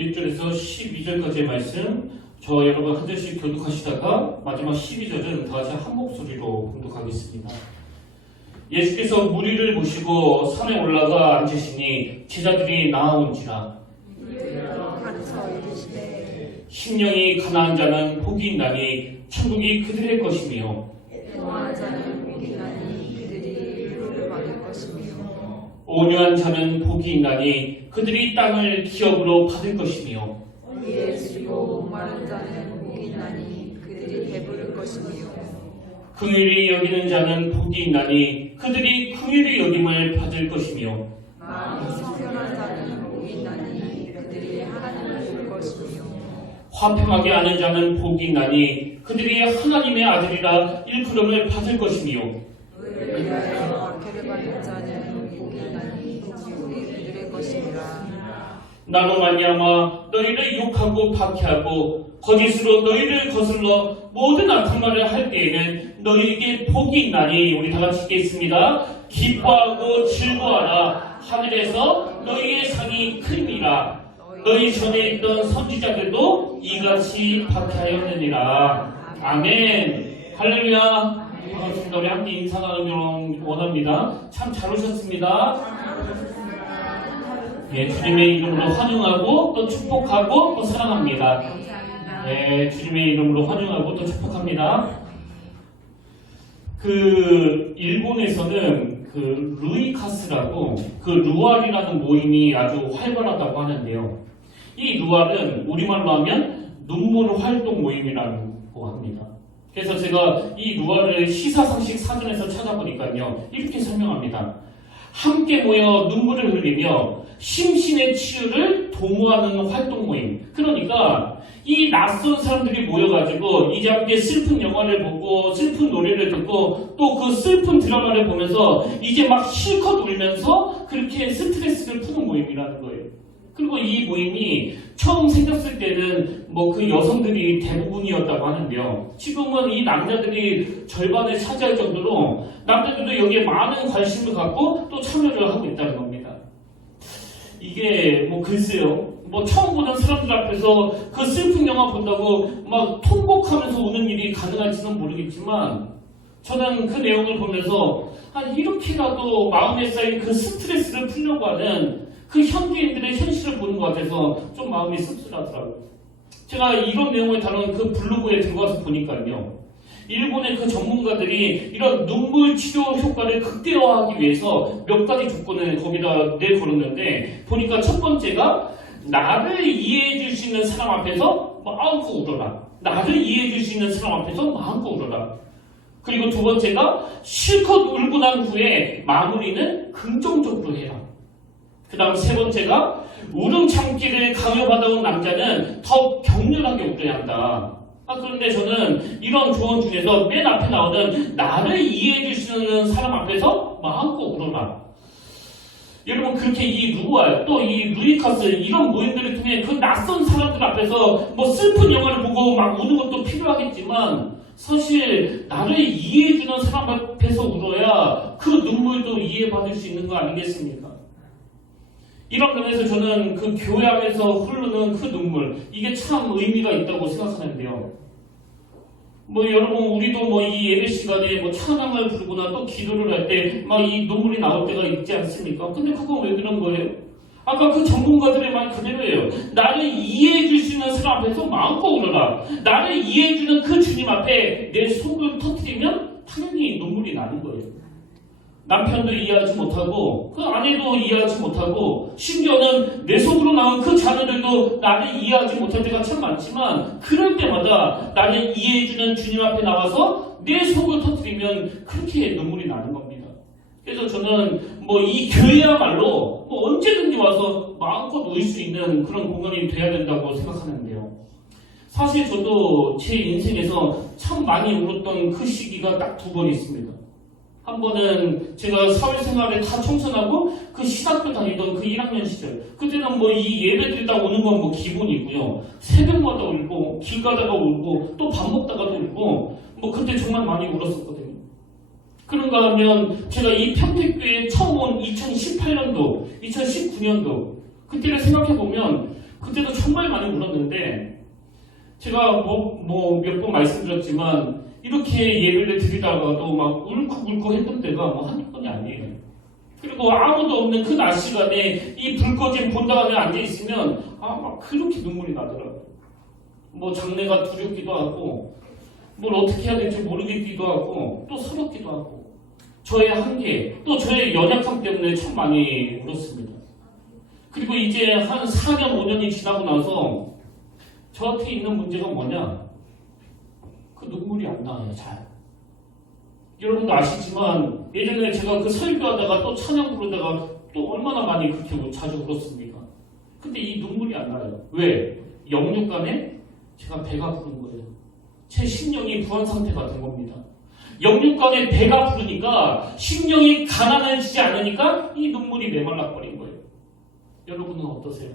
1절에서 12절까지의 말씀, 저 여러분 한 절씩 교독하시다가 마지막 12절은 다 같이 한 목소리로 교독하겠습니다. 예수께서 무리를 모시고 산에 올라가 앉으시니 제자들이 나아온지라. 심령이 가난한 자는 복이 있나니 천국이 그들의 것이며, 애통한 자는 복이 있나니 그들이 위로를 받을 것이며, 온유한 자는 복이 있나니 그들이 땅을 기업으로 받을 것이며, 허리에 지고 목마른 자는 복이 있나니 그들이 배부를 것이며, 긍휼히 여기는 자는 복이 있나니 그들이 긍휼히 여김을 받을 것이며, 마음이 청결한 자는 복이 있나니 그들이 하나님을 볼 것이며, 화평하게 하는 자는 복이 있나니 그들이 하나님의 아들이라 일컬음을 받을 것이며, 의를 위하여 박해를 받는 자는 복이 있나니 지옥이 그들의 것이니라. 나로 말미암아 너희를 욕하고 박해하고 거짓으로 너희를 거슬러 모든 악한 말을 할 때에는 너희에게 복이 있나니, 우리 다 같이 읽겠습니다. 기뻐하고 즐거워하라. 하늘에서 너희의 상이 크니라. 너희 전에 있던 선지자들도 이같이 박해하였느니라. 아멘. 할렐루야. 반갑습니다. 우리 함께 인사나누기를 원합니다. 참 잘 오셨습니다. 예, 주님의 이름으로 환영하고 또 축복하고 또 사랑합니다. 예, 주님의 이름으로 환영하고 또 축복합니다. 일본에서는 루이카스라고 루알이라는 모임이 아주 활발하다고 하는데요. 이 루알은 우리말로 하면 눈물 활동 모임이라고 합니다. 그래서 제가 이 루알을 시사상식 사전에서 찾아보니까요, 이렇게 설명합니다. 함께 모여 눈물을 흘리며 심신의 치유를 도모하는 활동 모임. 그러니까 이 낯선 사람들이 모여가지고 이제 함께 슬픈 영화를 보고 슬픈 노래를 듣고 또 그 슬픈 드라마를 보면서 이제 막 실컷 울면서 그렇게 스트레스를 푸는 모임이라는 거예요. 그리고 이 모임이 처음 생겼을 때는 그 여성들이 대부분이었다고 하는데요. 지금은 이 남자들이 절반을 차지할 정도로 남자들도 여기에 많은 관심을 갖고 또 참여를 하고 있다는 겁니다. 이게 글쎄요. 처음 보는 사람들 앞에서 그 슬픈 영화 본다고 막 통곡하면서 우는 일이 가능할지는 모르겠지만, 저는 그 내용을 보면서 이렇게라도 마음에 쌓인 그 스트레스를 풀려고 하는 그 현지인들의 현실을 보는 것 같아서 좀 마음이 씁쓸하더라고요. 제가 이런 내용을 다룬 그 블로그에 들어가서 보니까요, 일본의 그 전문가들이 이런 눈물 치료 효과를 극대화하기 위해서 몇 가지 조건을 거기다 내걸었는데, 보니까 첫 번째가 나를 이해해 줄 수 있는 사람 앞에서 마음껏 울어라. 나를 이해해 줄 수 있는 사람 앞에서 마음껏 울어라. 그리고 두 번째가 실컷 울고 난 후에 마무리는 긍정적으로 해라. 그 다음 세 번째가 울음 참기를 강요받아온 남자는 더 격렬하게 울어야 한다. 그런데 저는 이런 조언 중에서 맨 앞에 나오는 나를 이해해 줄 수 있는 사람 앞에서 마음껏 울어라. 여러분, 그렇게 이 루알, 또 이 루이카스, 이런 모임들을 통해 그 낯선 사람들 앞에서 슬픈 영화를 보고 막 우는 것도 필요하겠지만, 사실 나를 이해해주는 사람 앞에서 울어야 그 눈물도 이해받을 수 있는 거 아니겠습니까? 이런 면에서 저는 그 교회 안에서 흐르는 그 눈물, 이게 참 의미가 있다고 생각하는데요. 여러분, 우리도 이 예배 시간에 찬양을 부르거나 또 기도를 할 때 이 눈물이 나올 때가 있지 않습니까? 근데 그건 왜 그런 거예요? 아까 그 전문가들의 말 그대로예요. 나를 이해해 줄 수 있는 사람 앞에서 마음껏 울어라. 나를 이해해 주는 그 주님 앞에 내 속을 터뜨리면 당연히 눈물이 나는 거예요. 남편도 이해하지 못하고 그 아내도 이해하지 못하고 심지어는 내 속으로 나온 그 자녀들도 나를 이해하지 못할 때가 참 많지만, 그럴 때마다 나를 이해해주는 주님 앞에 나와서 내 속을 터뜨리면 그렇게 눈물이 나는 겁니다. 그래서 저는 이 교회야말로 언제든지 와서 마음껏 울 수 있는 그런 공간이 돼야 된다고 생각하는데요. 사실 저도 제 인생에서 참 많이 울었던 그 시기가 딱 두 번 있습니다. 한 번은 제가 사회생활에 다 청산하고 그 신학교 다니던 그 1학년 시절, 그때는 이 예배 드리다 오는 건 기본이고요. 새벽마다 울고 길 가다가 울고 또 밥 먹다가도 울고 그때 정말 많이 울었었거든요. 그런가 하면 제가 이 평택교회에 처음 온 2018년도 2019년도 그때를 생각해보면 그때도 정말 많이 울었는데 제가 몇 번 말씀드렸지만 이렇게 예배를 드리다가도 막 울컥울컥 했던 때가 한두 번이 아니에요. 그리고 아무도 없는 그 낮 시간에 이 불 꺼진 본당에 앉아있으면 막 그렇게 눈물이 나더라고요. 장래가 두렵기도 하고 뭘 어떻게 해야 될지 모르겠기도 하고 또 서럽기도 하고 저의 한계 또 저의 연약함 때문에 참 많이 울었습니다. 그리고 이제 한 4년 5년이 지나고 나서 저한테 있는 문제가 뭐냐? 그 눈물이 안 나와요. 잘. 여러분도 아시지만 예전에 제가 그 설교하다가 또 찬양 부르다가 또 얼마나 많이 그렇게 자주 울었습니까? 근데 이 눈물이 안 나요. 왜? 영육간에 제가 배가 부른 거예요. 제 심령이 부한 상태가 된 겁니다. 영육간에 배가 부르니까 심령이 가난해지지 않으니까 이 눈물이 메말라 버린 거예요. 여러분은 어떠세요?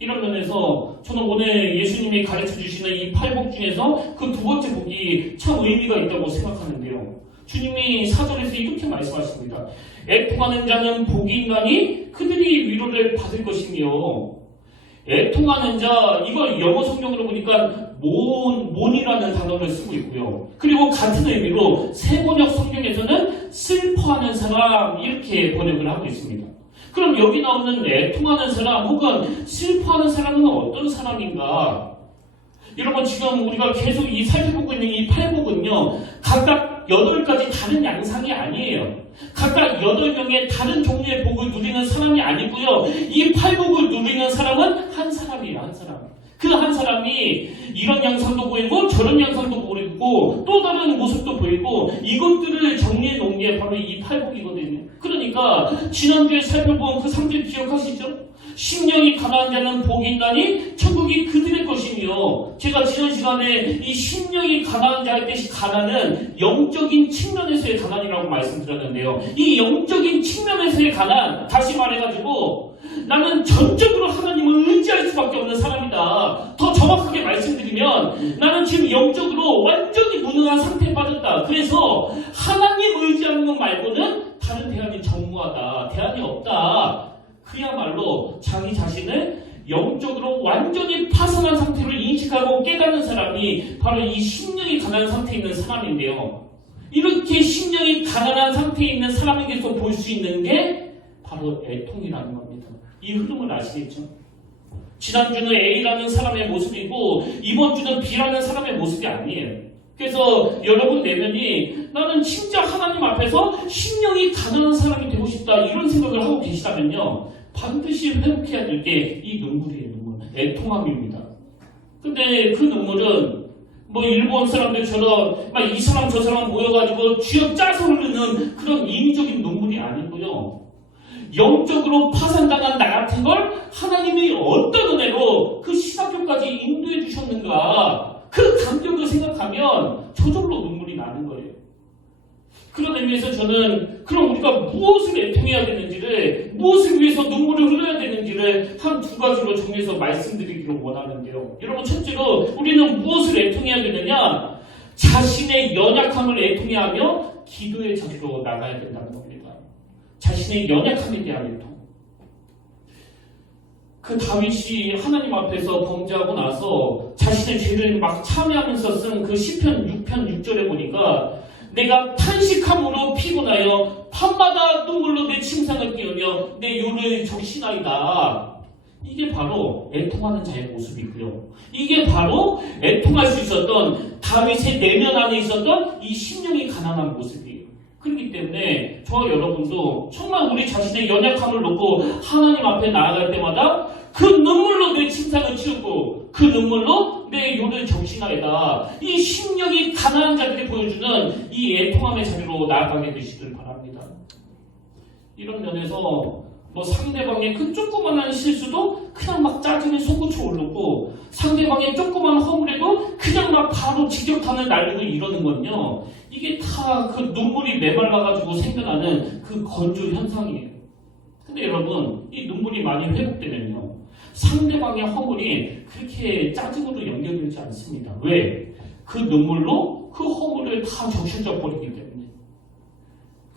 이런 면에서 저는 오늘 예수님이 가르쳐 주시는 이 8복 중에서 그 두 번째 복이 참 의미가 있다고 생각하는데요. 주님이 4절에서 이렇게 말씀하십니다. 애통하는 자는 복이 있나니 그들이 위로를 받을 것이며 애통하는 자, 이걸 영어 성경으로 보니까 몬이라는 단어를 쓰고 있고요. 그리고 같은 의미로 세번역 성경에서는 슬퍼하는 사람 이렇게 번역을 하고 있습니다. 그럼 여기 나오는 애통하는 사람 혹은 슬퍼하는 사람은 어떤 사람인가? 여러분 지금 우리가 계속 이 살펴보고 있는 이 8복은요. 각각 8가지 다른 양상이 아니에요. 각각 8명의 다른 종류의 복을 누리는 사람이 아니고요. 이 8복을 누리는 사람은 한 사람이에요. 한 사람. 그 한 사람이 이런 양상도 보이고 저런 양상도 보이고 또 다른 모습도 보이고 이것들을 정리해 놓은 게 바로 이 8복이거든요. 그러니까 지난주에 살펴본 그 3절 기억하시죠? 심령이 가난한 자는 복이 있나니 천국이 그들의 것이며 제가 지난 시간에 이 심령이 가난한 자의 뜻이 가난은 영적인 측면에서의 가난이라고 말씀드렸는데요. 이 영적인 측면에서의 가난 다시 말해가지고 나는 전적으로 하나님을 의지할 수밖에 없는 사람이다. 더 정확하게 말씀드리면 나는 지금 영적으로 완전히 무능한 상태에 빠졌다. 그래서 하나님 의지하는 것 말고는 다른 대안이 전무하다. 대안이 없다. 그야말로 자기 자신을 영적으로 완전히 파산한 상태로 인식하고 깨닫는 사람이 바로 이 심령이 가난한 상태에 있는 사람인데요. 이렇게 심령이 가난한 상태에 있는 사람에게서 볼 수 있는 게 바로 애통이라는 겁니다. 이 흐름을 아시겠죠? 지난주는 A라는 사람의 모습이고 이번 주는 B라는 사람의 모습이 아니에요. 그래서 여러분 내면이 나는 진짜 하나님 앞에서 심령이 가난한 사람이 되고 싶다 이런 생각을 하고 계시다면요. 반드시 회복해야 될 게 이 눈물이에요. 눈물. 애통함입니다. 근데 그 눈물은 일본 사람들처럼 이 사람 저 사람 모여가지고 쥐어 짜서 흐르는 그런 인위적인 눈물이 아니고요. 영적으로 파산당한 나 같은 걸 하나님이 어떤 은혜로 그 신학교까지 인도해 주셨는가 그 감격을 생각하면 저절로 눈물이 나는 거예요. 그런 의미에서 저는 그럼 우리가 무엇을 애통해야 되는지를 무엇을 위해서 눈물을 흘려야 되는지를 한 두 가지로 정리해서 말씀드리기를 원하는데요. 여러분 첫째로 우리는 무엇을 애통해야 되느냐? 자신의 연약함을 애통해야 하며 기도의 자리로 나가야 된다는 겁니다. 자신의 연약함에 대한 애통. 그 다윗이 하나님 앞에서 범죄하고 나서 자신의 죄를 막 참회하면서 쓴 그 시편 6편 6절에 보니까 내가 탄식함으로 피곤하여 밤마다 눈물로 내 침상을 깨우며 내 요를 적시나이다. 이게 바로 애통하는 자의 모습이고요. 이게 바로 애통할 수 있었던 다윗의 내면 안에 있었던 이 심령이 가난한 모습이에요. 그렇기 때문에 저와 여러분도 정말 우리 자신의 연약함을 놓고 하나님 앞에 나아갈 때마다 그 눈물로 내 침상을 치우고 그 눈물로 내 요를 적시나이다. 이 심령이 가난한 자들이 보여주는 이 애통함의 자리로 나아가게 되시길 바랍니다. 이런 면에서 상대방의 그 조그만한 실수도 그냥 막 짜증이 솟구쳐 오르고 상대방의 조그만 허물에도 그냥 막 바로 직격탄을 날리고 이러는 건요. 이게 다 그 눈물이 메말라가지고 생겨나는 그 건조 현상이에요. 근데 여러분 이 눈물이 많이 회복되면요. 상대방의 허물이 그렇게 짜증으로 연결되지 않습니다. 왜? 그 눈물로 그 허물을 다 적셔져 버리기 때문에.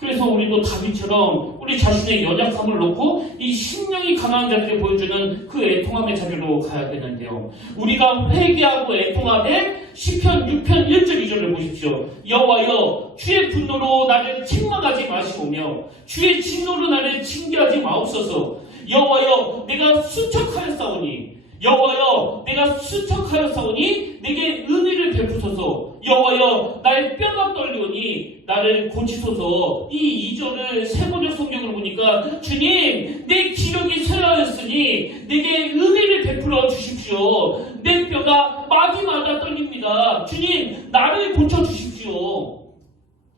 그래서 우리도 다윗처럼 우리 자신의 연약함을 놓고 이 심령이 강한 자들이 보여주는 그 애통함의 자리로 가야 되는데요. 우리가 회개하고 애통하되 시편 6편 1절 2절을 보십시오. 여호와여 주의 분노로 나를 책망하지 마시오며 주의 진노로 나를 징계하지 마옵소서. 여호와여 내가 수척하였사오니 여호와여 내가 수척하였사오니 내게 은혜를 베푸소서. 여호와여 나의 뼈가 떨리오니 나를 고치소서. 이 2절을 세번역 성경으로 보니까 주님 내 기력이 쇠하였으니 내게 은혜를 베풀어 주십시오. 내 뼈가 마디마다 떨립니다. 주님 나를 고쳐주십시오.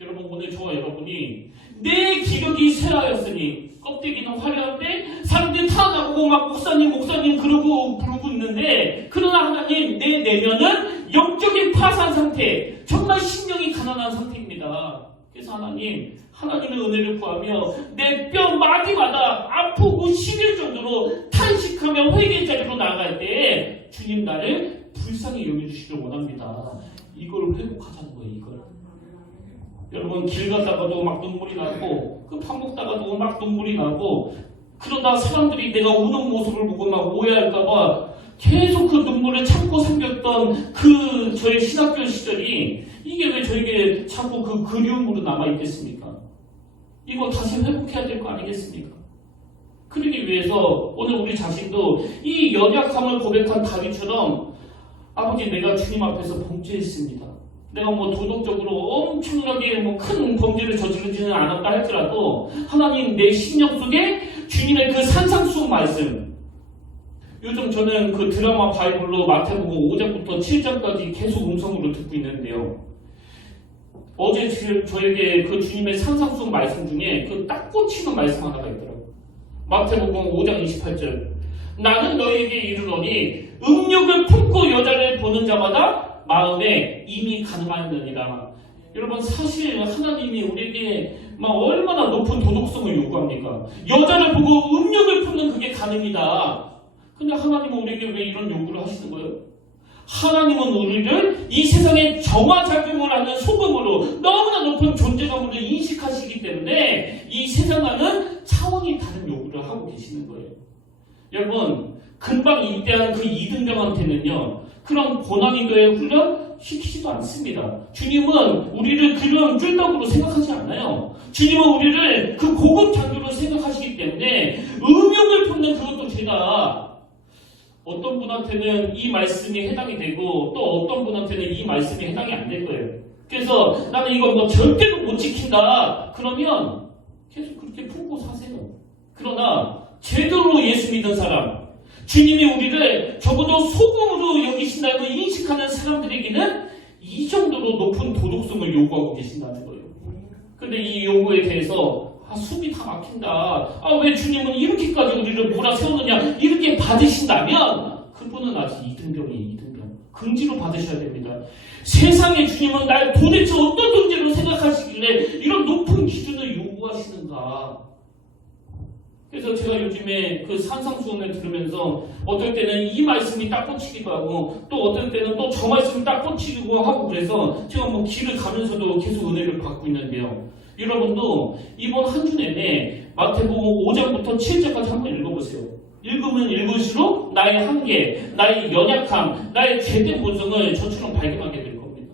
여러분 오늘 저와 여러분이 내 기력이 쇠하였으니 껍데기는 화려한데 사람들이 다 나보고 막 목사님 그러고 부르고 있는데 그러나 하나님 내 내면은 영적인 파산 상태 정말 심령이 가난한 상태입니다. 그래서 하나님의 은혜를 구하며 내 뼈 마디마다 아프고 시릴 정도로 탄식하며 회개 자리로 나아갈 때 주님 나를 불쌍히 여겨주시길 원합니다. 이걸 회복하자는 거예요. 이걸. 여러분 길 가다가도 막 눈물이 나고 그 밥 먹다가도 막 눈물이 나고 그러다 사람들이 내가 우는 모습을 보고 막 오해할까봐 계속 그 눈물을 참고 삼겼던 그 저의 신학교 시절이 이게 왜 저에게 자꾸 그 그리움으로 남아있겠습니까? 이거 다시 회복해야 될 거 아니겠습니까? 그러기 위해서 오늘 우리 자신도 이 연약함을 고백한 다윗처럼 아버지 내가 주님 앞에서 범죄했습니다. 내가 뭐 도덕적으로 엄청나게 뭐 큰 범죄를 저지르지는 않았다 할지라도 하나님 내 심령 속에 주님의 그 산상수훈 말씀 요즘 저는 그 드라마 바이블로 마태복음 5장부터 7장까지 계속 음성으로 듣고 있는데요. 어제 저에게 그 주님의 산상수훈 말씀 중에 그 딱 꽂히는 말씀 하나가 있더라고요. 마태복음 5장 28절 나는 너희에게 이르노니 음욕을 품고 여자를 보는 자마다 마음에 이미 가늠하였느니라. 여러분 사실 하나님이 우리에게 막 얼마나 높은 도덕성을 요구합니까? 여자를 보고 음욕을 품는 그게 가늠이다. 근데 하나님은 우리에게 왜 이런 요구를 하시는 거예요? 하나님은 우리를 이 세상에 정화작용을 하는 소금으로 너무나 높은 존재감으로 인식하시기 때문에 이 세상과는 차원이 다른 요구를 하고 계시는 거예요. 여러분 금방 입대한 그 이등병한테는요 그런 고난이도에 훈련시키지도 않습니다. 주님은 우리를 그런 쫄떡으로 생각하지 않아요. 주님은 우리를 그 고급 장교로 생각하시기 때문에 음욕을 품는 그것도 제가 어떤 분한테는 이 말씀이 해당이 되고 또 어떤 분한테는 이 말씀이 해당이 안 될 거예요. 그래서 나는 이거 뭐 절대로 못 지킨다. 그러면 계속 그렇게 품고 사세요. 그러나 제대로 예수 믿는 사람 주님이 우리를 적어도 소금으로 여기신다고 인식하는 사람들에게는 이 정도로 높은 도덕성을 요구하고 계신다는 거예요. 근데 이 요구에 대해서 숨이 다 막힌다. 왜 주님은 이렇게까지 우리를 몰아세우느냐 이렇게 받으신다면 그분은 아직 이등병이에요. 이등병. 긍지로 받으셔야 됩니다. 세상의 주님은 날 도대체 어떤 존재로 생각하시길래 이런 높은 기준을 요구하시는가. 그래서 제가 요즘에 그 산상수훈을 들으면서 어떨 때는 이 말씀이 딱 꽂히기도 하고 또 어떨 때는 또 저 말씀이 딱 꽂히기도 하고 그래서 제가 뭐 길을 가면서도 계속 은혜를 받고 있는데요. 여러분도 이번 한 주 내내 마태복음 5장부터 7장까지 한번 읽어보세요. 읽으면 읽을수록 나의 한계, 나의 연약함, 나의 죄된 본성을 저처럼 발견하게 될 겁니다.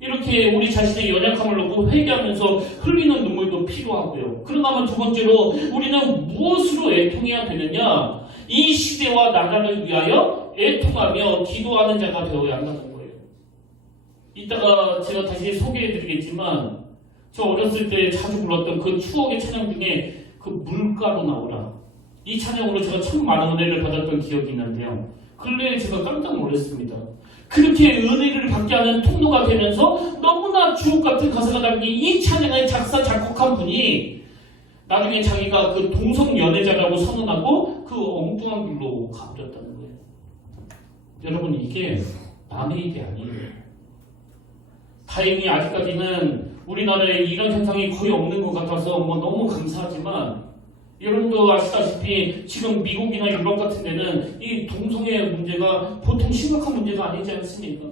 이렇게 우리 자신의 연약함을 놓고 회개하면서 흘리는 눈물도 필요하고요. 그러나만 두 번째로 우리는 무엇으로 애통해야 되느냐? 이 시대와 나라를 위하여 애통하며 기도하는 자가 되어야 한다는 거예요. 이따가 제가 다시 소개해드리겠지만 저 어렸을 때 자주 불렀던 그 추억의 찬양 중에 그 물가로 나오라. 이 찬양으로 제가 참 많은 은혜를 받았던 기억이 있는데요. 근래에 제가 깜짝 놀랐습니다. 그렇게 은혜를 받게 하는 통로가 되면서 너무나 주옥 같은 가사가 담긴 이 찬양을 작사 작곡한 분이 나중에 자기가 그 동성 연애자라고 선언하고 그 엉뚱한 길로 가버렸다는 거예요. 여러분 이게 남의 일이 아니에요. 다행히 아직까지는 우리나라에 이런 현상이 거의 없는 것 같아서 뭐 너무 감사하지만 여러분도 아시다시피 지금 미국이나 유럽 같은 데는 이 동성애 문제가 보통 심각한 문제가 아니지 않습니까?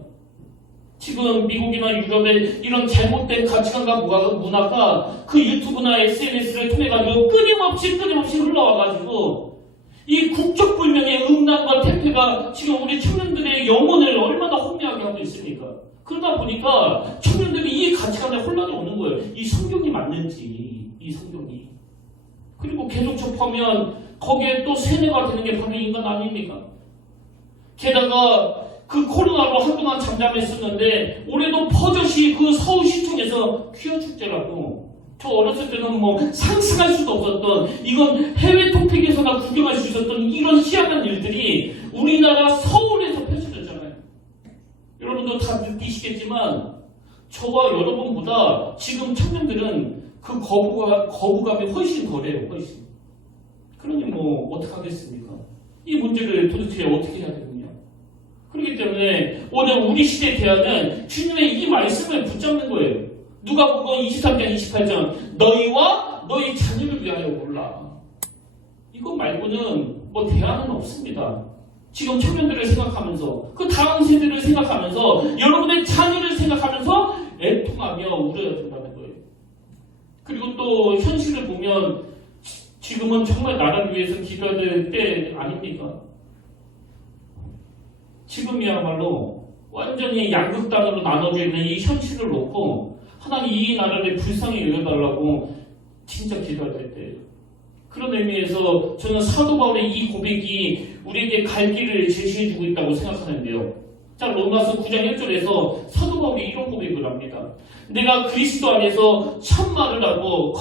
지금 미국이나 유럽의 이런 잘못된 가치관과 문화가 그 유튜브나 SNS를 통해가지고 끊임없이 흘러와가지고 이 국적불명의 음란과 태폐가 지금 우리 청년들의 영혼을 얼마나 혼미하게 하고 있습니까? 그러다 보니까 청년들이 이 가치관에 혼란이 오는 거예요. 이 성경이 맞는지, 이 성경이. 그리고 계속 접하면 거기에 또 세뇌가 되는 게 바로 인간 아닙니까? 게다가 그 코로나로 한동안 잠잠했었는데 올해도 버젓이 그 서울시청에서 퀴어 축제라고, 저 어렸을 때는 뭐 상상할 수도 없었던, 이건 해외 토픽에서나 구경할 수 있었던 이런 희한한 일들이 우리나라 서울에서 펼쳐졌잖아요. 여러분도 다 느끼시겠지만 저와 여러분보다 지금 청년들은 그 거부감이 훨씬 덜해요. 훨씬. 그러니 뭐 어떡하겠습니까? 이 문제를 도대체 어떻게 해야 되느냐. 그렇기 때문에 오늘 우리 시대의 대안은 주님의 이 말씀을 붙잡는 거예요. 누가복음 23장 28절, 너희와 너희 자녀를 위하여 몰라. 이거 말고는 뭐 대안은 없습니다. 지금 청년들을 생각하면서, 그 다음 세대를 생각하면서, 여러분의 자녀를 생각하면서 애통하며 울어야 된다는 거예요. 그리고 또 현실을 보면 지금은 정말 나라를 위해서 기도해야 될 때 아닙니까? 지금이야말로 완전히 양극단으로 나눠져 있는 이 현실을 놓고 하나님 이 나라를 불쌍히 여겨달라고 진짜 기도할 때예요. 그런 의미에서 저는 사도 바울의 이 고백이 우리에게 갈 길을 제시해주고 있다고 생각하는데요. 자, 로마서 9장 1절에서 사도 바울이 이런 고백을 합니다. 내가 그리스도 안에서 참말을 하고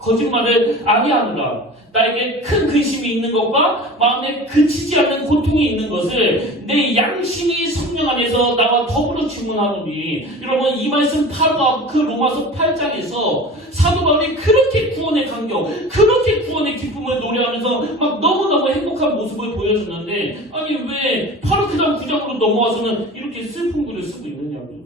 거짓말을 아니하노라. 나에게 큰 근심이 있는 것과 마음에 그치지 않는 고통이 있는 것을 내 양심이 성령 안에서 나와 더불어 증언하노니. 여러분, 이 말씀 바로 그 로마서 8장에서 사도 바울이 그렇게 구원의 감격, 그렇게 구원의 기쁨을 노래하면서 막 너무너무 행복한 모습을 보여주는데, 아니 왜 바로 그 다음 9장으로 넘어와서는 이렇게 슬픈 글을 쓰고 있느냐고요.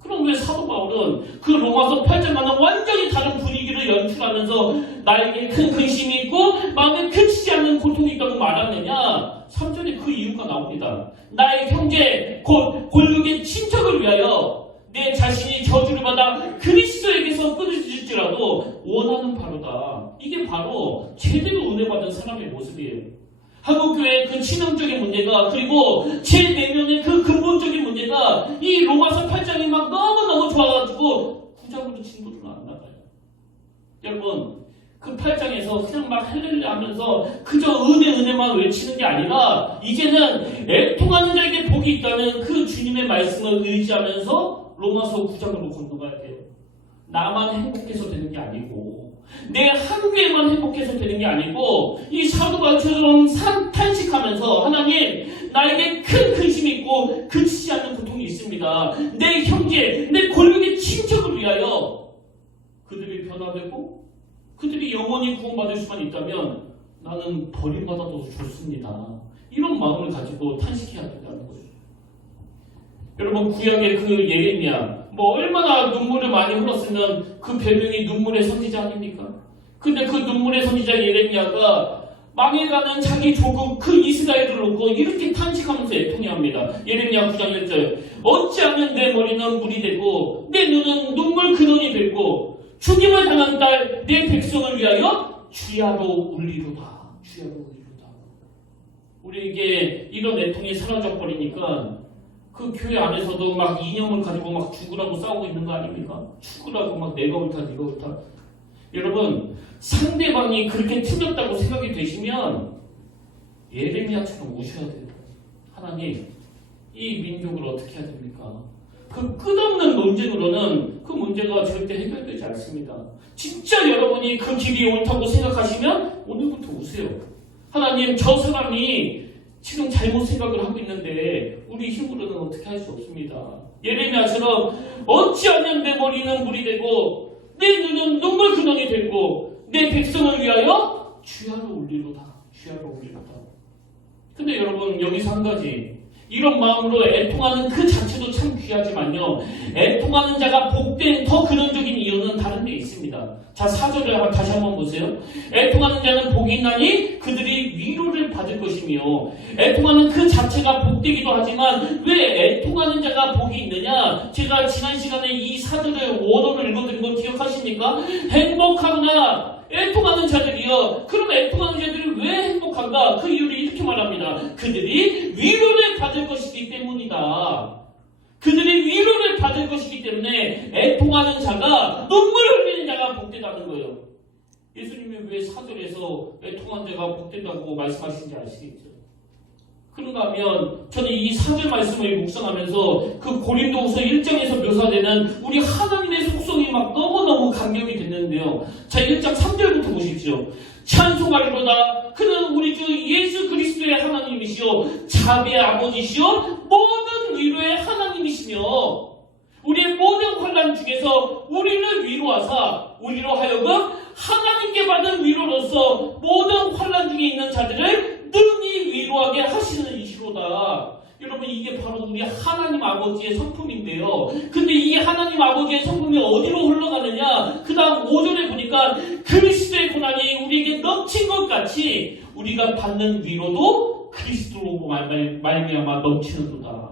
그럼 왜 사도 바울은 그 로마서 8장과는 완전히 다른 분위기를 연출하면서 나에게 큰 근심이 있고 마음에 그치지 않는 고통이 있다고 말하느냐? 3절에 그 이유가 나옵니다. 나의 형제 곧 골격의 친척을 위하여 내 자신이 저주를 받아 그리스도에게서 끊어질지라도 원하는 바로다. 이게 바로 제대로 은혜 받은 사람의 모습이에요. 한국교회의 그 치명적인 문제가, 그리고 제 내면의 그 근본적인 문제가 이 로마서 8장이 막 너무너무 좋아가지고 9장으로 진도를 안 나가요. 여러분, 그 8장에서 그냥 막 할렐루야 하면서 그저 은혜만 외치는 게 아니라 이제는 애통하는 자에게 복이 있다는 그 주님의 말씀을 의지하면서 로마서 9장으로 건너가야 돼요. 나만 행복해서 되는 게 아니고, 내 한국에만 행복해서 되는 게 아니고, 이 사도 바울처럼 탄식하면서 하나님, 나에게 큰 근심이 있고 그치지 않는 고통이 있습니다. 내 형제, 내 골격의 친척을 위하여 그들이 변화되고 그들이 영원히 구원받을 수만 있다면 나는 버림받아도 좋습니다. 이런 마음을 가지고 탄식해야 된다는 거죠. 여러분, 구약의 그 예레미야, 뭐 얼마나 눈물을 많이 흘렀으면 그 별명이 눈물의 선지자 아닙니까? 근데 그 눈물의 선지자 예레미야가 망해가는 자기 조국 그 이스라엘을 놓고 이렇게 탄식하면서 애통해합니다. 예레미야 9장 1절, 어찌하면 내 머리는 물이 되고 내 눈은 눈물 근원이 되고 죽임을 당한 딸 내 백성을 위하여 주야로 울리로다. 주야로 울리로다. 우리에게 이런 애통이 사라져 버리니까 그 교회 안에서도 막 이념을 가지고 막 죽으라고 싸우고 있는 거 아닙니까? 죽으라고 막 내가 옳다 네가 옳다. 여러분, 상대방이 그렇게 틀렸다고 생각이 되시면 예레미야처럼 우셔야 돼요. 하나님, 이 민족을 어떻게 해야 됩니까? 그 끝없는 논쟁으로는 그 문제가 절대 해결되지 않습니다. 진짜 여러분이 그 길이 옳다고 생각하시면 오늘부터 우세요. 하나님, 저 사람이 지금 잘못 생각을 하고 있는데 우리 힘으로는 어떻게 할 수 없습니다. 예레미야처럼 어찌하면 내 머리는 물이 되고 내 눈은 눈물 근원이 되고 내 백성을 위하여 주야로 울리로다. 주야로 울리로다. 근데 여러분, 여기서 한 가지, 이런 마음으로 애통하는 그 자체도 참 귀하지만요, 애통하는 자가 복된 더 근원적인 이유는 다른 데 있습니다. 자, 4절을 다시 한번 보세요. 애통하는 자는 복이 있나니 그들이 위로를 받을 것이며, 애통하는 그 자체가 복되기도 하지만 왜 애통하는 자가 얼마나 복이 있느냐. 제가 지난 시간에 이 사절의 원어를 읽어드린 거 기억하십니까? 행복하구나. 애통하는 자들이요. 그럼 애통하는 자들이 왜 행복한가? 그 이유를 이렇게 말합니다. 그들이 위로를 받을 것이기 때문이다. 그들이 위로를 받을 것이기 때문에 애통하는 자가, 눈물을 흘리는 자가 복되다는 거예요. 예수님이 왜 사절에서 애통한 자가 복된다고 말씀하시는지 아시겠죠? 그런가 하면 저는 이 사절 말씀을 묵상하면서 그 고린도후서 1장에서 묘사되는 우리 하나님의 속성이 막 너무너무 감격이 됐는데요. 자, 1장 3절부터 보십시오. 찬송하리로다. 그는 우리 주 예수 그리스도의 하나님이시요 자비의 아버지시요 모든 위로의 하나님이시며 우리의 모든 환난 중에서 우리를 위로하사 우리로 하여금 하나님께 받은 위로로서 모든 환난 중에 있는 자들을 능히 위로하게 하시는 이시로다. 여러분, 이게 바로 우리 하나님 아버지의 성품인데요. 근데 이 하나님 아버지의 성품이 어디로 흘러가느냐? 그 다음 5절에 보니까 그리스도의 고난이 우리에게 넘친 것 같이 우리가 받는 위로도 그리스도로 말미암아 넘치는도다.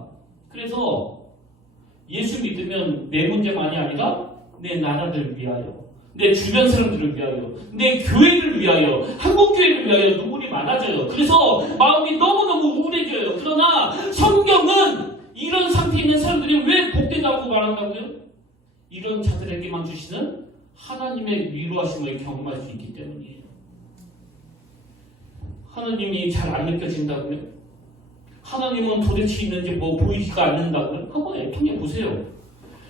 그래서 예수 믿으면 내 문제만이 아니라 내 나라를 위하여, 내 주변 사람들을 위하여, 내 교회를 위하여, 한국교회를 위하여 눈물이 많아져요. 그래서 마음이 너무너무 우울해져요. 그러나 성경은 이런 상태에 있는 사람들이 왜 복되다고 말한다고요? 이런 자들에게만 주시는 하나님의 위로하심을 경험할 수 있기 때문이에요. 하나님이 잘 안 느껴진다고요? 하나님은 도대체 있는지 뭐 보이지가 않는다고요? 한번 애통해 보세요.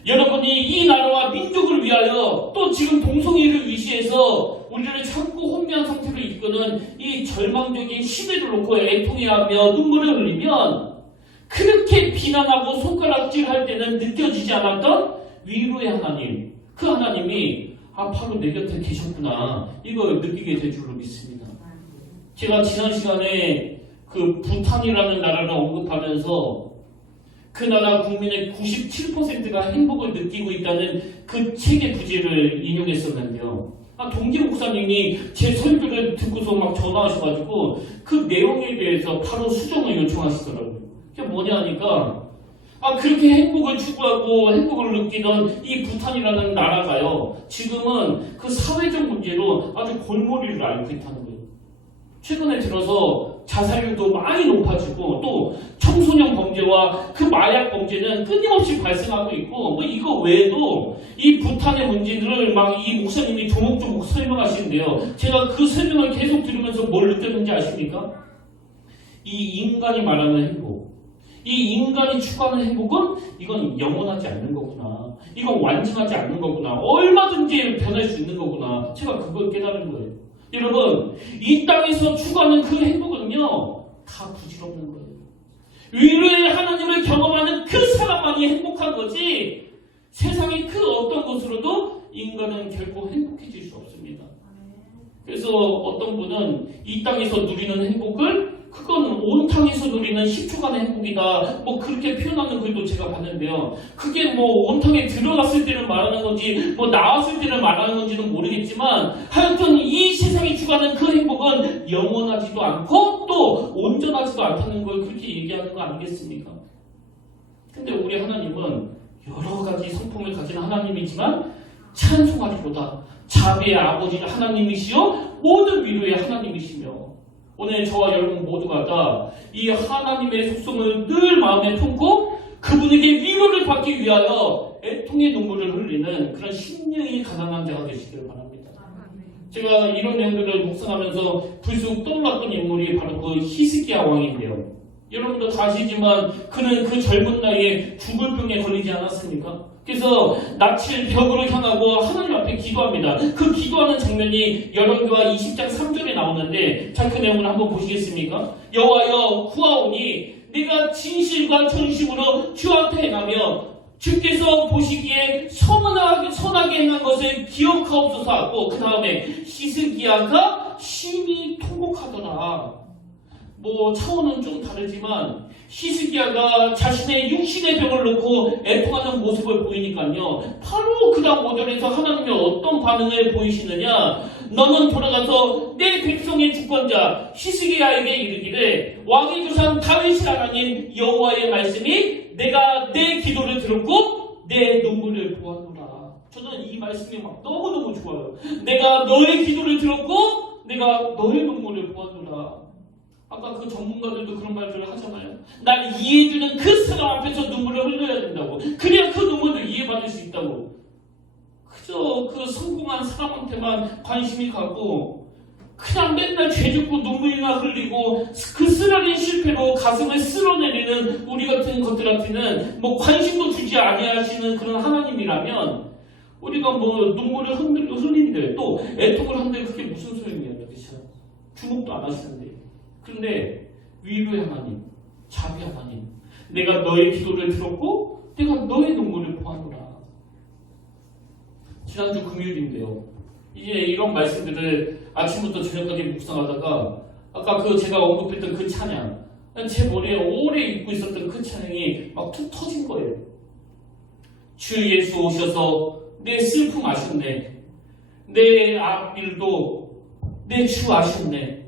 여러분이 이 나라와 민족을 위하여 또 지금 동성애를 위시해서 우리를 자꾸 혼미한 상태로 이끄는 이 절망적인 시대를 놓고 애통해하며 눈물을 흘리면 그렇게 비난하고 손가락질할 때는 느껴지지 않았던 위로의 하나님, 그 하나님이 바로 내 곁에 계셨구나, 이걸 느끼게 될 줄로 믿습니다. 제가 지난 시간에 그 부탄이라는 나라를 언급하면서 그 나라 국민의 97%가 행복을 느끼고 있다는 그 책의 부제를 인용했었는데요. 동기 목사님이 제 설교를 듣고서 막 전화하셔가지고 그 내용에 대해서 바로 수정을 요청하시더라고요. 그게 뭐냐 하니까 그렇게 행복을 추구하고 행복을 느끼던 이 부탄이라는 나라가요, 지금은 그 사회적 문제로 아주 골머리를 앓고 있다는 거예요. 최근에 들어서 자살률도 많이 높아지고 또 청소년 범죄와 그 마약 범죄는 끊임없이 발생하고 있고, 뭐 이거 외에도 이 부탄의 문제들을 막 이 목사님이 조목조목 설명하시는데요. 제가 그 설명을 계속 들으면서 뭘 느꼈는지 아십니까? 이 인간이 말하는 행복, 이 인간이 추구하는 행복은 이건 영원하지 않는 거구나, 이건 완전하지 않는 거구나, 얼마든지 변할 수 있는 거구나, 제가 그걸 깨달은 거예요. 여러분, 이 땅에서 추구하는 그 행복은요, 다 부질없는 거예요. 위로의 하나님을 경험하는 그 사람만이 행복한 거지, 세상의 그 어떤 것으로도 인간은 결코 행복해질 수 없습니다. 그래서 어떤 분은 이 땅에서 누리는 행복을 그건 온 땅에서 누리는 10초간의 행복이다, 뭐 그렇게 표현하는 글도 제가 봤는데요. 그게 뭐 온 땅에 들어갔을 때를 말하는 건지 뭐 나왔을 때를 말하는 건지는 모르겠지만, 하여튼 이 세상이 추구하는 그 행복은 영원하지도 않고 또 온전하지도 않다는 걸 그렇게 얘기하는 거 아니겠습니까? 근데 우리 하나님은 여러 가지 성품을 가진 하나님이지만 찬송하기보다 자비의 아버지 하나님이시요 모든 위로의 하나님이시며, 오늘 저와 여러분 모두가 다 이 하나님의 속성을 늘 마음에 품고 그분에게 위로를 받기 위하여 애통의 눈물을 흘리는 그런 심령이 가난한 자가 되시기를 바랍니다. 제가 이런 내용들을 묵상하면서 불쑥 떠올랐던 인물이 바로 그 히스기야 왕인데요. 여러분도 다 아시지만 그는 그 젊은 나이에 죽을 병에 걸리지 않았습니까? 그래서 낯을 벽으로 향하고 하나님 앞에 기도합니다. 그 기도하는 장면이 열왕기하 20장 3절에 나오는데, 자, 그 내용을 한번 보시겠습니까? 여호와여 구하오니 내가 진실과 전심으로 주한테 행하며 주께서 보시기에 선하게 행한 것을 기억하옵소서 하고, 그 다음에 히스기야가 심히 통곡하더라. 뭐 차원은 좀 다르지만 히스기야가 자신의 육신의 병을 놓고 애통하는 모습을 보이니까요, 바로 그 다음 5절에서 하나님이 어떤 반응을 보이시느냐, 너는 돌아가서 내 백성의 주권자 히스기야에게 이르기를 왕의 조상 다윗의 하나님 여호와의 말씀이 내가 내 기도를 들었고 내 눈물을 보았노라. 저는 이 말씀이 막 너무너무 좋아요. 내가 너의 기도를 들었고 내가 너의 눈물을 보았노라. 아까 그 전문가들도 그런 말들을 하잖아요. 날 이해해주는 그 사람 앞에서 눈물을 흘려야 된다고. 그래야 그 눈물도 이해받을 수 있다고. 그저 그 성공한 사람한테만 관심이 가고 그냥 맨날 죄짓고 눈물이나 흘리고 그 쓰라린 실패로 가슴을 쓸어내리는 우리 같은 것들한테는 뭐 관심도 주지 아니하시는 그런 하나님이라면 우리가 뭐 눈물을 흘리는데 또 애통을 하는데 그게 무슨 소용이에요. 그렇죠? 주목도 안 하시는데. 그런데 위로의 하나님, 자비 하나님, 내가 너의 기도를 들었고 내가 너의 눈물을 보았노라. 지난주 금요일인데요. 이제 이런 말씀들을 아침부터 저녁까지 묵상하다가 아까 그 제가 언급했던 그 찬양, 제 머리에 오래 잊고 있었던 그 찬양이 막 툭 터진 거예요. 주 예수 오셔서 내 슬픔 아셨네. 내 앞일도 내 주 아셨네.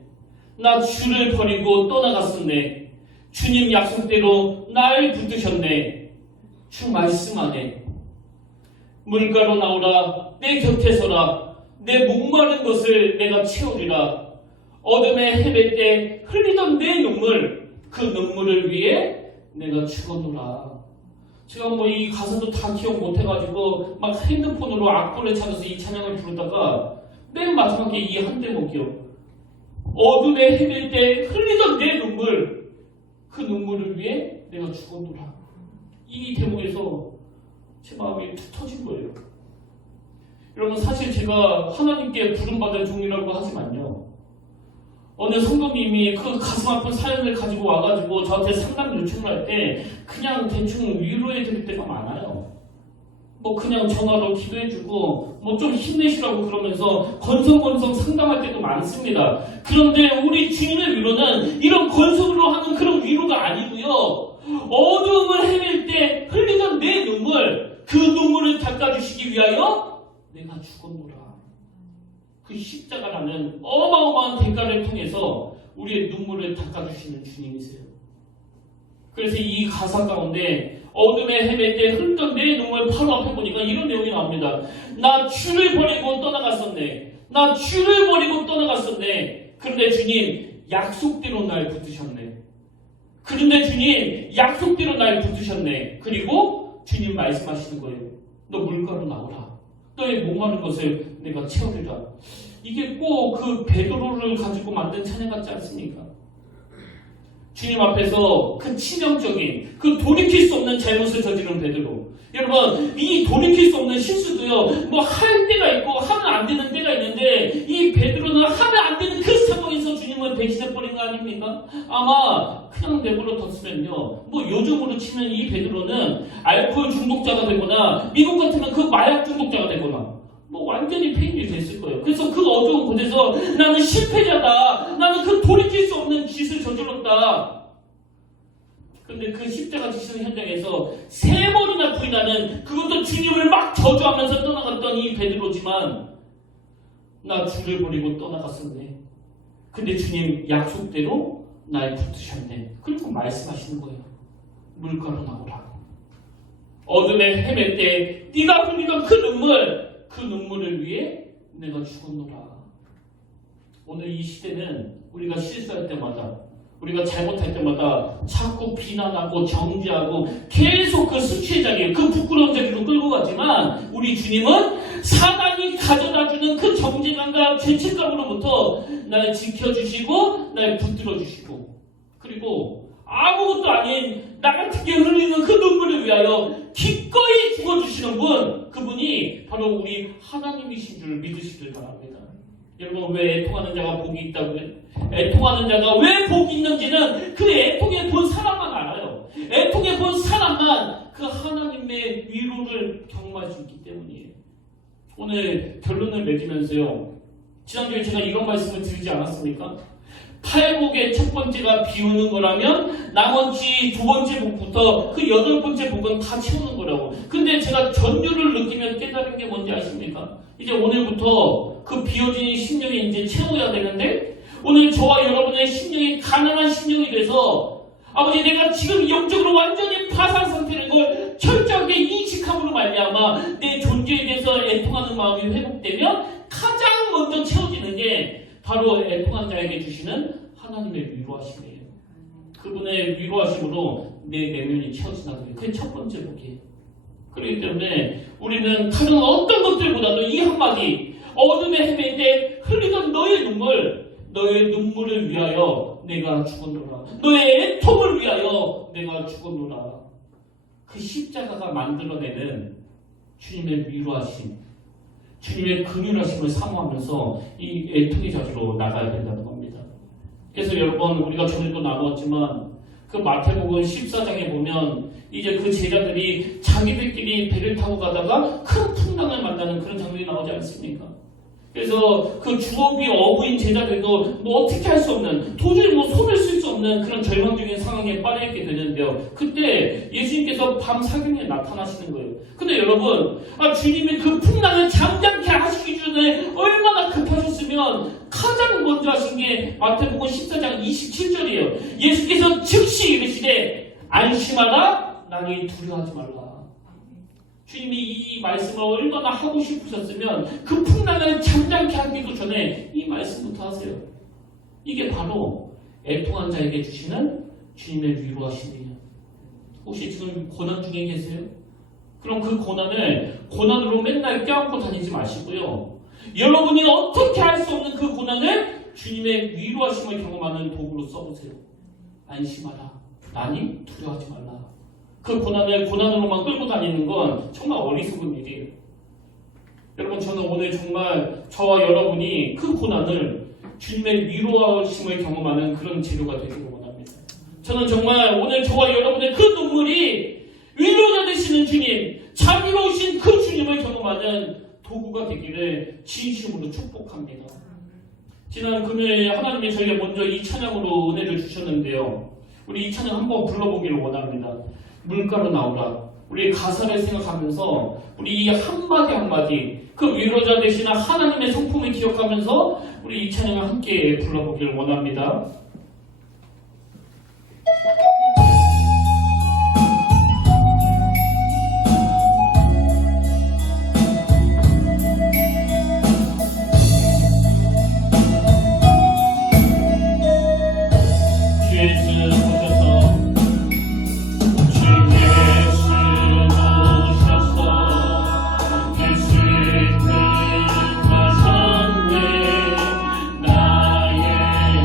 나 주를 버리고 떠나갔었네. 주님 약속대로 날 붙드셨네. 주 말씀 안에 물가로 나오라. 내 곁에 서라. 내 목마른 것을 내가 채우리라. 어둠에 헤맬 때 흘리던 내 눈물, 그 눈물을 위해 내가 죽었노라. 제가 뭐 이 가사도 다 기억 못해가지고 막 핸드폰으로 악보를 찾아서 이 찬양을 부르다가 맨 마지막에 이 한 대목이요. 어둠에 헤맬 때 흘리던 내 눈물, 그 눈물을 위해 내가 죽었노라. 이 대목에서 제 마음이 툭 터진 거예요. 여러분, 사실 제가 하나님께 부름받은 종이라고 하지만요, 어느 성도님이 그 가슴 아픈 사연을 가지고 와가지고 저한테 상담 요청을 할 때 그냥 대충 위로해 드릴 때가 많아요. 뭐 그냥 전화로 기도해주고 뭐 좀 힘내시라고 그러면서 건성건성 상담할 때도 많습니다. 그런데 우리 주님의 위로는 이런 건성으로 하는 그런 위로가 아니고요. 어두움을 헤맬 때 흘리던 내 눈물, 그 눈물을 닦아주시기 위하여 내가 죽었노라. 그 십자가라는 어마어마한 대가를 통해서 우리의 눈물을 닦아주시는 주님이세요. 그래서 이 가사 가운데 어둠에 헤맬 때 흘던 내 눈물 바로 앞에 보니까 이런 내용이 나옵니다. 나 주를 버리고 떠나갔었네. 나 주를 버리고 떠나갔었네. 그런데 주님 약속대로 날 붙드셨네. 그런데 주님 약속대로 날 붙드셨네. 그리고 주님 말씀하시는 거예요. 너 물가로 나오라. 너의 목마른 것을 내가 채우리라. 이게 꼭 그 베드로를 가지고 만든 찬양 같지 않습니까? 주님 앞에서 그 치명적인, 그 돌이킬 수 없는 잘못을 저지른 베드로. 여러분, 이 돌이킬 수 없는 실수도요, 뭐 할 때가 있고 하면 안 되는 때가 있는데, 이 베드로는 하면 안 되는 그 상황에서 주님을 배신해버린 거 아닙니까? 아마 그냥 내버려 뒀으면요, 뭐 요즘으로 치면 이 베드로는 알코올 중독자가 되거나 미국 같으면 그 마약 중독자가 되거나 뭐 완전히 폐인이 됐을 거예요. 그래서 그 어두운 곳에서 나는 실패자다. 나는 그 돌이킬 수 없는 짓을 저질렀다. 그런데 그 십자가 지시는 현장에서 3번이나 부인하는, 그것도 주님을 막 저주하면서 떠나갔던 이 베드로지만 나 주를 버리고 떠나갔었네. 근데 주님 약속대로 날 붙드셨네. 그리고 말씀하시는 거예요. 물가로 나오라. 어둠에 헤맬 때 네가 흘리던 그 눈물, 그 눈물을 위해 내가 죽었노라. 오늘 이 시대는 우리가 실수할 때마다, 우리가 잘못할 때마다 자꾸 비난하고 정죄하고 계속 그 수치의 자리에, 그 부끄러운 자리로 끌고 가지만, 우리 주님은 사단이 가져다주는 그 정죄감과 죄책감으로부터 날 지켜주시고 날 붙들어주시고, 그리고 아무것도 아닌 나 같은 게 흘리는 그 눈물을 위하여 기꺼이 죽어주시는 분, 그분이 바로 우리 하나님이신 줄 믿으시길 바랍니다. 여러분, 왜 애통하는 자가 복이 있다고요? 애통하는 자가 왜 복이 있는지는 그 애통에 본 사람만 알아요. 애통에 본 사람만 그 하나님의 위로를 경험할 수 있기 때문이에요. 오늘 결론을 맺으면서요, 지난주에 제가 이런 말씀을 드리지 않았습니까? 팔복의 첫 번째가 비우는 거라면 나머지 두 번째 복부터 그 8번째 복은 다 채우는 거라고. 근데 제가 전율을 느끼면 깨달은 게 뭔지 아십니까? 이제 오늘부터 그 비워진 심령이 이제 채워야 되는데, 오늘 저와 여러분의 심령이 가난한 심령이 돼서, 아버지 내가 지금 영적으로 완전히 파산 상태인 걸 마음이 회복되면 가장 먼저 채워지는 게 바로 애통한 자에게 주시는 하나님의 위로하심이에요. 그분의 위로하심으로 내 내면이 채워진다는 거예요. 그게 첫 번째 복이에요. 그렇기 때문에 우리는 다른 어떤 것들보다도 이 한마디, 어둠의 헤맬 때 흘리던 너의 눈물을 위하여 내가 죽었노라. 너의 애통을 위하여 내가 죽었노라. 그 십자가가 만들어내는 주님의 위로하심, 주님의 긍휼하심을 사모하면서 이 애통의 자리로 나가야 된다는 겁니다. 그래서 여러분, 우리가 전에도 나누었지만 그 마태복음 14장에 보면 이제 그 제자들이 자기들끼리 배를 타고 가다가 큰 풍랑을 만나는 그런 장면이 나오지 않습니까? 그래서 그 주업이 어부인 제자들도 뭐 어떻게 할 수 없는, 도저히 뭐 손을 쓸 수 없는 그런 절망적인 상황에 빠져있게 되는데요. 그때 예수님께서 밤 사경에 나타나시는 거예요. 근데 여러분, 주님이 그 풍랑을 잠잠케 하시기 전에 얼마나 급하셨으면 가장 먼저 하신 게 마태복음 14장 27절이에요. 예수께서 즉시 이르시되 안심하라, 나니 두려워하지 말라. 주님이 이 말씀을 얼마나 하고 싶으셨으면 그 풍랑을 잠잠케 하기도 전에 이 말씀부터 하세요. 이게 바로 애통한 자에게 주시는 주님의 위로하심이에요. 혹시 지금 고난 중에 계세요? 그럼 그 고난을 고난으로 맨날 껴안고 다니지 마시고요. 여러분이 어떻게 할 수 없는 그 고난을 주님의 위로하심을 경험하는 도구로 써보세요. 안심하라, 나니 두려워하지 말라. 그 고난을 고난으로만 끌고 다니는 건 정말 어리석은 일이에요. 여러분, 저는 오늘 정말 저와 여러분이 그 고난을 주님의 위로하심을 경험하는 그런 재료가 되기를 원합니다. 저는 정말 오늘 저와 여러분의 그 눈물이 위로자 되시는 주님, 자비로우신 그 주님을 경험하는 도구가 되기를 진심으로 축복합니다. 지난 금요일에 하나님이 저에게 먼저 이 찬양으로 은혜를 주셨는데요. 우리 이 찬양 한번 불러보기를 원합니다. 물가로 나오라. 우리 가사를 생각하면서 우리 이 한마디 한마디 그 위로자 되시는 하나님의 성품을 기억하면서 우리 이 찬양을 함께 불러보기를 원합니다. 나의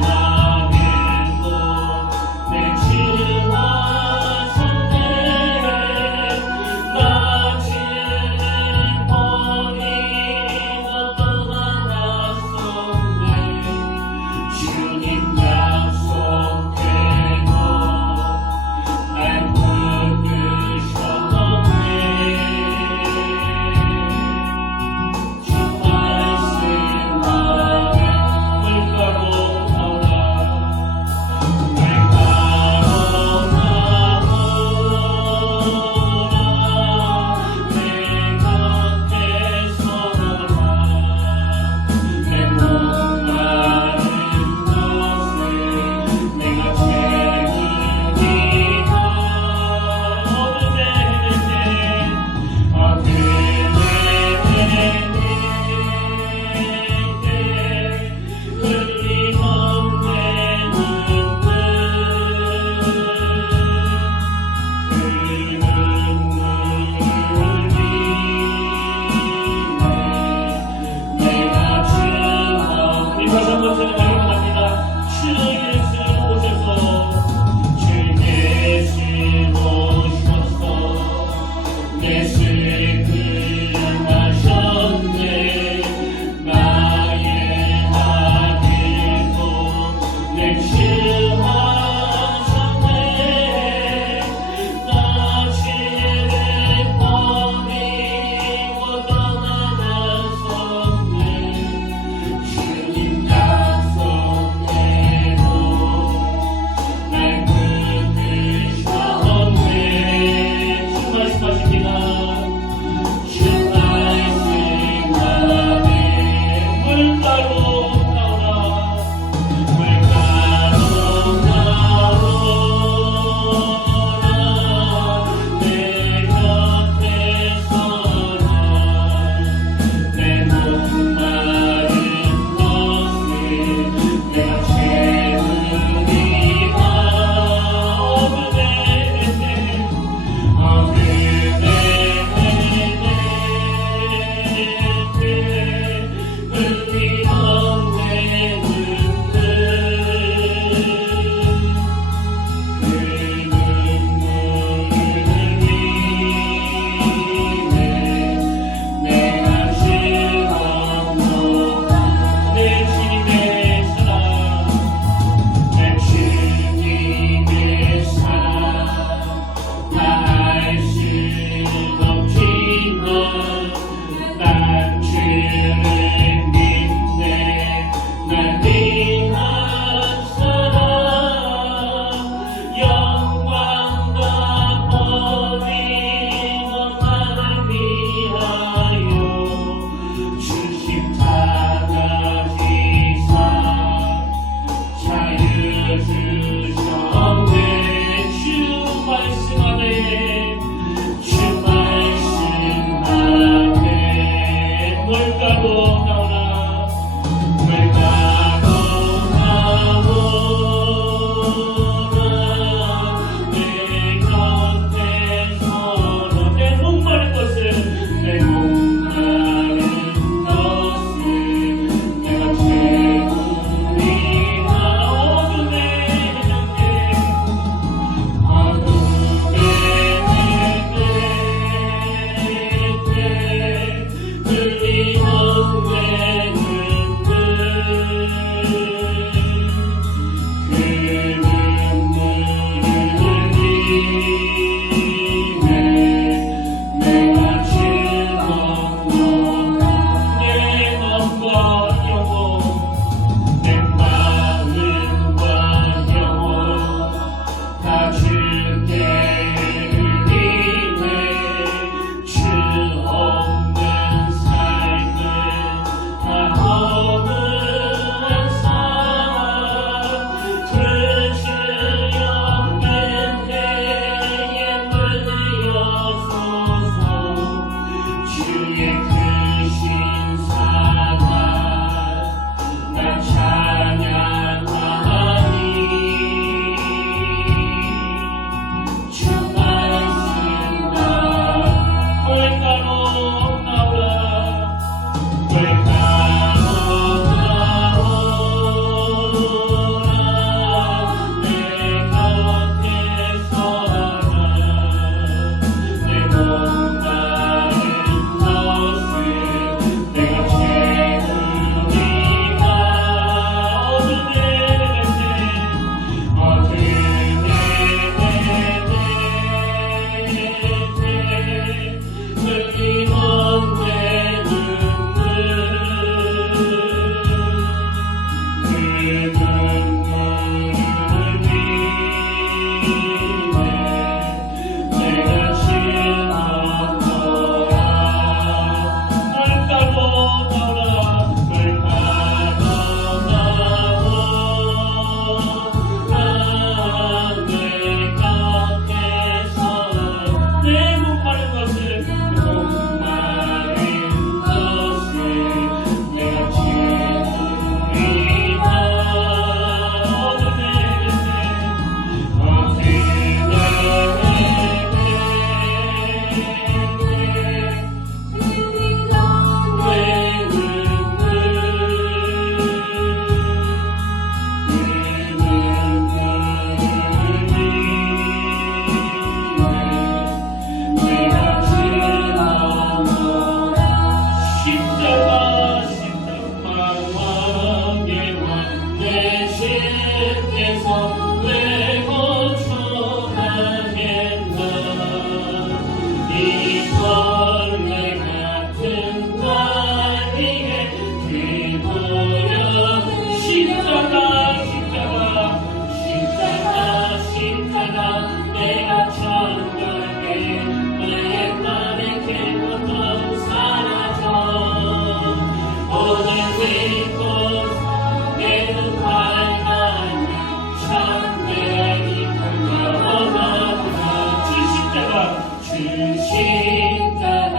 십자가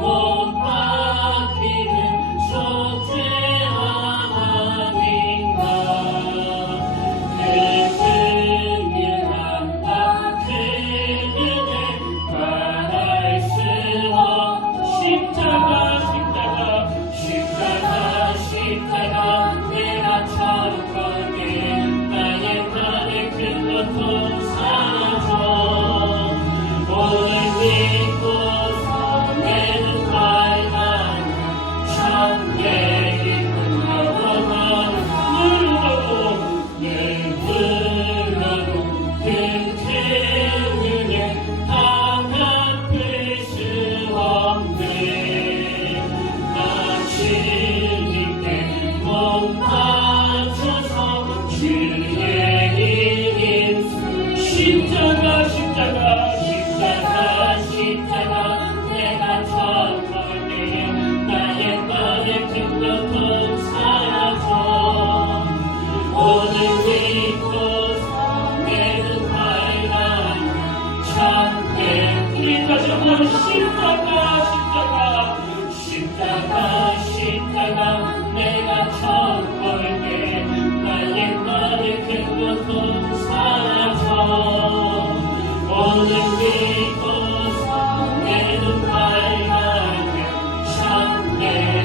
못 박히는 속죄 아닌가. 그 승리한다 그 은혜 말할 수 십자가 내가 천번에 나의 나를 그것도 사줘. 오늘 믿고서 내는 밝아 참게 있는 영원한 물러도 그 은혜 다 갚을 수 없네. 나 주님께 몸 바쳐서 주의 이름 십자가 내가 천번에 나의 말을 들려도 사줘. 오늘 믿고서 내는 밝아 참게. 우리 다시 한번 십자가 내가 천번에 나의 말을 들려도 사줘. 오늘 믿고서 내는 밝아게 참게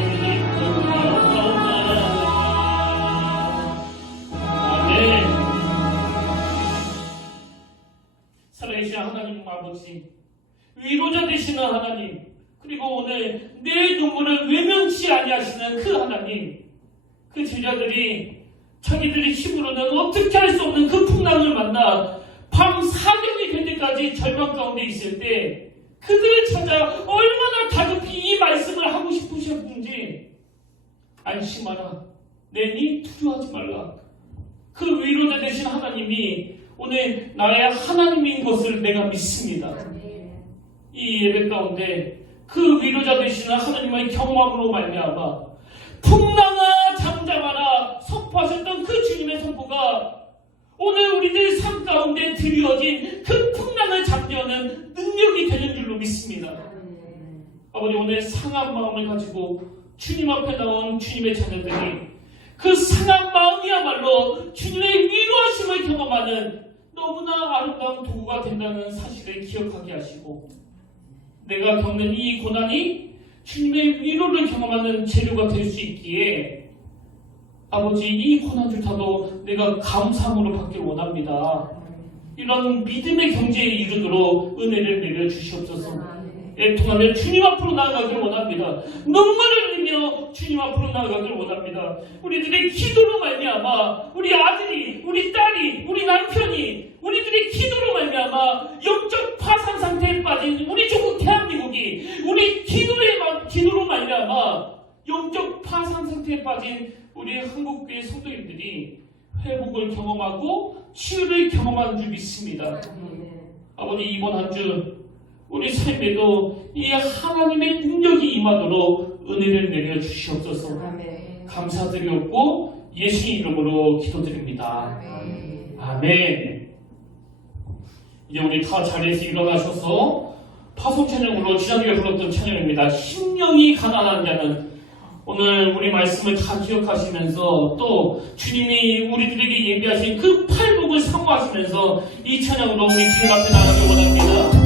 기쁜 영원한. 아멘. 살아계신 하나님 아버지, 위로자 되시는 하나님, 그리고 오늘 내 눈물을 외면치 아니하시는 그 하나님, 그 제자들이 자기들의 힘으로는 어떻게 할 수 없는 그 풍랑을 만나 밤 사경이 될 때까지 절망 가운데 있을 때 그들을 찾아 얼마나 다급히 이 말씀을 하고 싶으셨는지, 안심하라, 내니 두려워하지 말라. 그 위로자 되신 하나님이 오늘 나의 하나님인 것을 내가 믿습니다. 이 예배 가운데 그 위로자 되시는 하나님의 경험으로 말미암아 풍랑아 잠잠하라 선포하셨던 그 주님의 선포가 오늘 우리들 삶 가운데 드리워진 그 풍랑을 잠재우는 능력이 되는 줄로 믿습니다. 아버지, 오늘 상한 마음을 가지고 주님 앞에 나온 주님의 자녀들이 그 상한 마음이야말로 주님의 위로하심을 경험하는 너무나 아름다운 도구가 된다는 사실을 기억하게 하시고, 내가 겪는 이 고난이 주님의 위로를 경험하는 재료가 될 수 있기에 아버지, 이 고난조차도 내가 감사함으로 받기를 원합니다. 이런 믿음의 경지에 이르도록 은혜를 내려주시옵소서. 애통하며 주님 앞으로 나아가기를 원합니다. 눈물을 흘리며 주님 앞으로 나아가기를 원합니다. 우리들의 기도로 말미암아 우리 아들이, 우리 딸이, 우리 남편이, 우리들의 기도로 말미암아 영적 파산 상태에 빠진 우리 조국 대한민국이, 우리 기도로 말미암아 영적 파산 상태에 빠진 우리 한국교회 성도님들이 회복을 경험하고 치유를 경험하는 줄 믿습니다. 아버지, 이번 한 주 우리 삶에도 이 하나님의 능력이 임하도록 은혜를 내려주시옵소서. 감사드리옵고 예수의 이름으로 기도드립니다. 아멘. 이제 우리 다 자리에서 일어나셔서 파송 찬양으로 지난주에 불렀던 찬양입니다. 심령이 가난한 자는. 오늘 우리 말씀을 다 기억하시면서 또 주님이 우리들에게 예비하신 그 팔복을 사모하시면서 이 찬양으로 우리 주님 앞에 나가길 원합니다.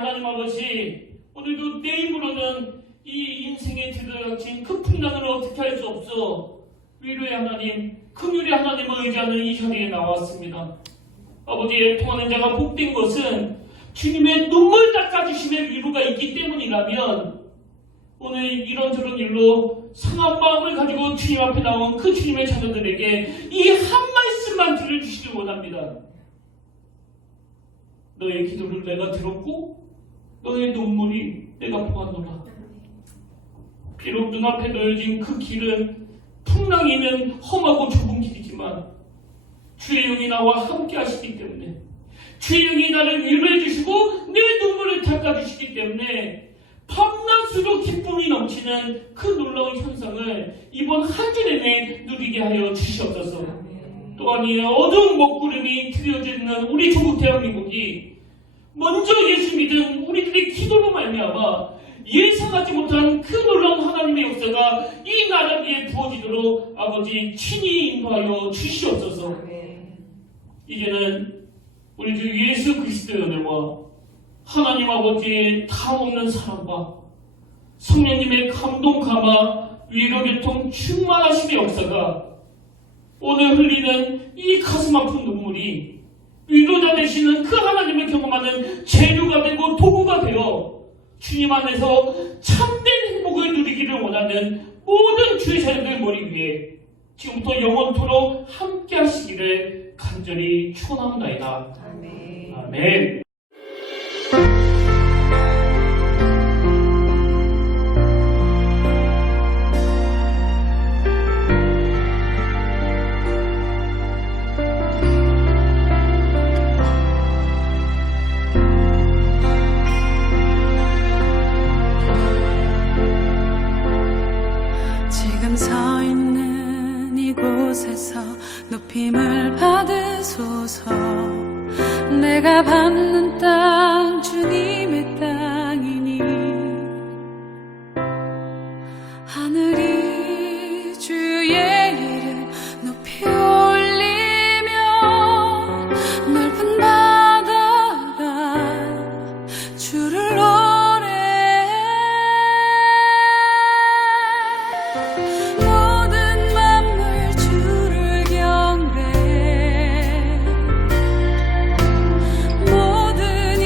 하나님 아버지, 오늘도 내 힘으로는 이 인생에 들어닥친 그 풍랑을 어떻게 할 수 없어 위로의 하나님, 긍휼의 하나님을 의지하는 이 자리에 나왔습니다. 아버지의 통하는 자가 복된 것은 주님의 눈물 닦아주심의 위로가 있기 때문이라면 오늘 이런저런 일로 상한 마음을 가지고 주님 앞에 나온 그 주님의 자녀들에게 이 한 말씀만 들려주시길 원합니다. 너의 기도를 내가 들었고 너의 눈물이 내가 보았노라. 비록 눈앞에 놓여진 그 길은 풍랑이는 험하고 좁은 길이지만 주의 영이 나와 함께 하시기 때문에, 주의 영이 나를 위로해 주시고 내 눈물을 닦아주시기 때문에 밤낮으로 기쁨이 넘치는 그 놀라운 현상을 이번 한 주 내내 누리게 하여 주시옵소서. 또한 이 어두운 먹구름이 드려져 있는 우리 조국 대한민국이 먼저 예수 믿은 우리들의 기도로 말미암아 예상하지 못한 그 놀라운 하나님의 역사가 이 나라 위에 부어지도록 아버지 친히 인도하여 주시옵소서. 이제는 우리 주 예수 그리스도의 은혜와 하나님 아버지의 다없는 사랑과 성령님의 감동 감화 위로 교통 충만하심의 역사가 오늘 흘리는 이 가슴 아픈 눈물이 위로자 되시는 그 하나님을 경험하는 재료가 되고 도구가 되어 주님 안에서 참된 행복을 누리기를 원하는 모든 주의 자녀들 머리 위에 지금부터 영원토록 함께 하시기를 간절히 축원합니다. 아멘. 아멘. 지금 서 있는 이곳에서 높임을 받으소서. 내가 밟는 땅 주님의 땅이니 하늘이 주의 이름 높이 올리며 넓은 바다가 주를 노래해. 모든 만물 주를 경배해. 모든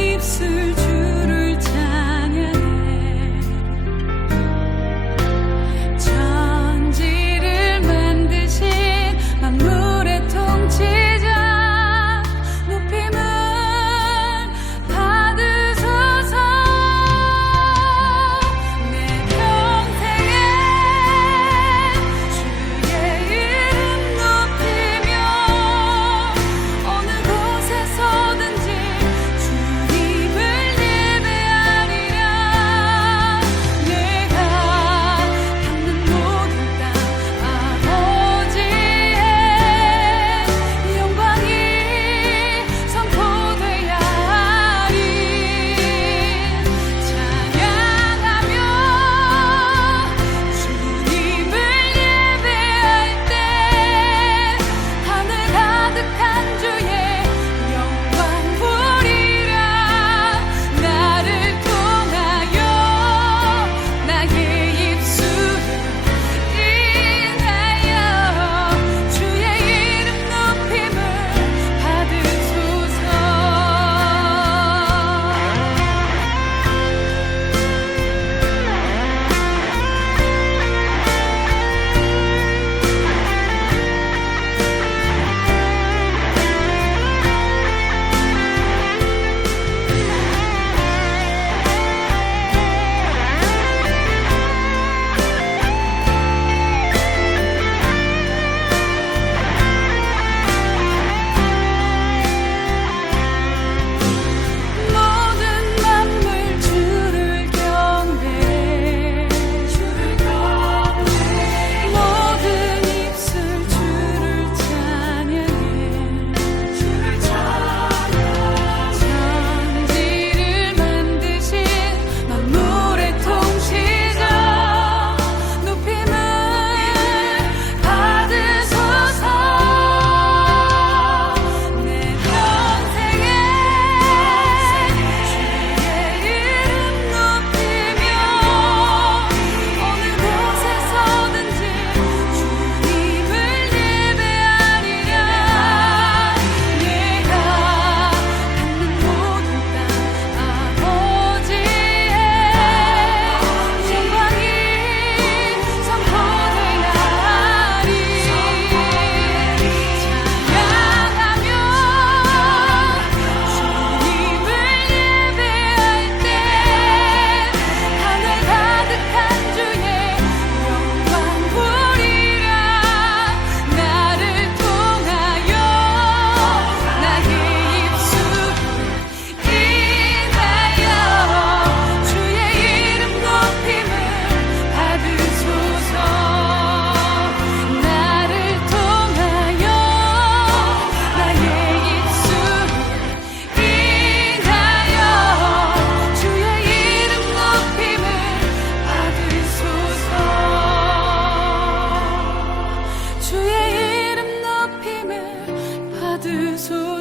뜻